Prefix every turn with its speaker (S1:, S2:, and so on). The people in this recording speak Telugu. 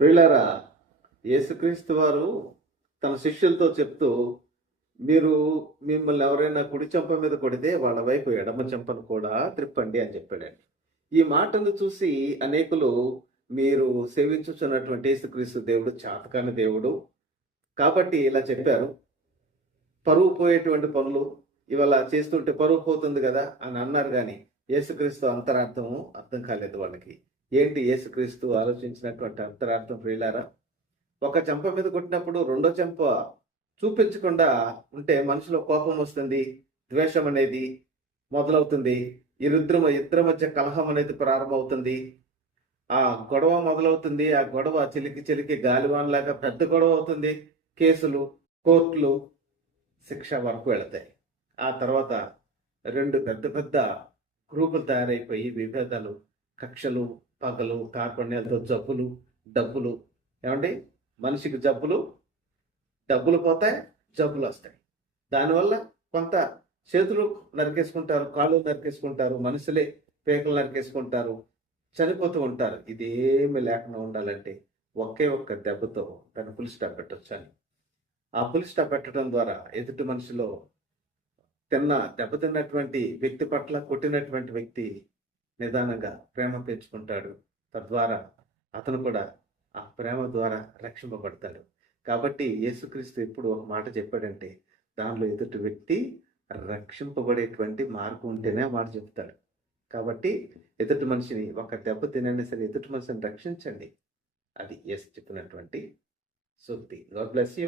S1: ప్రియులారా యేసుక్రీస్తు వారు తన శిష్యులతో చెప్తూ మీరు మిమ్మల్ని ఎవరైనా కుడి చెంప మీద కొడితే వాళ్ళ వైపు ఎడమ చెంపను కూడా త్రిప్పండి అని చెప్పాడండి. ఈ మాటను చూసి అనేకులు మీరు సేవించుచున్నటువంటి యేసుక్రీస్తు దేవుడు చాతకాని దేవుడు. కాబట్టి ఇలా చెప్పారు. పరువు పోయేటువంటి పనులు ఇవాళ చేస్తుంటే పరువు పోతుంది కదా అని అన్నారు కానీ యేసుక్రీస్తు అంతరార్థం అర్థం కాలేదు వాళ్ళకి. ఏంటి యేసుక్రీస్తు ఆలోచించినటువంటి అంతరార్థం ప్రియులారా? ఒక చెంప మీద కొట్టినప్పుడు రెండో చెంప చూపించకుండా ఉంటే మనసులో కోపం వస్తుంది ద్వేషం అనేది మొదలవుతుంది ఇరుద్ర ఇద్దరి మధ్య కలహం అనేది ప్రారంభమవుతుంది. ఆ గొడవ మొదలవుతుంది ఆ గొడవ చిలికి చిలికి గాలివాన్లాగా పెద్ద గొడవ అవుతుంది కేసులు కోర్టులు శిక్ష వరకు వెళతాయి. ఆ తర్వాత రెండు పెద్ద పెద్ద గ్రూపులు తయారైపోయి విభేదాలు కక్షలు పగలు కార్పణ్యాలతో జబ్బులు డబ్బులు. ఏమండి? మనిషికి జబ్బులు డబ్బులు పోతాయి జబ్బులు వస్తాయి. దానివల్ల కొంత చేతులు నరికేసుకుంటారు కాళ్ళు నరికేసుకుంటారు మనుషులే పేకలు నరికేసుకుంటారు చనిపోతూ ఉంటారు. ఇదేమి లేకుండా ఉండాలంటే ఒకే ఒక్క దెబ్బతో దాన్ని పులి స్టాప్ పెట్టచ్చు అని. ఆ పులి స్టాప్ పెట్టడం ద్వారా ఎదుటి మనిషిలో తిన్న దెబ్బతిన్నటువంటి వ్యక్తి పట్ల కొట్టినటువంటి వ్యక్తి నిదానంగా ప్రేమ పెంచుకుంటాడు. తద్వారా అతను కూడా ఆ ప్రేమ ద్వారా రక్షింపబడతాడు. కాబట్టి యేసుక్రీస్తు ఎప్పుడు ఒక మాట చెప్పాడంటే దానిలో ఎదుటి వ్యక్తి రక్షింపబడేటువంటి మార్గం ఉంటేనే మాట చెప్తాడు. కాబట్టి ఎదుటి మనిషిని ఒక దెబ్బ తినైనా సరే ఎదుటి మనిషిని రక్షించండి. అది ఎస్ చెప్పినటువంటి సూక్తి. God bless you.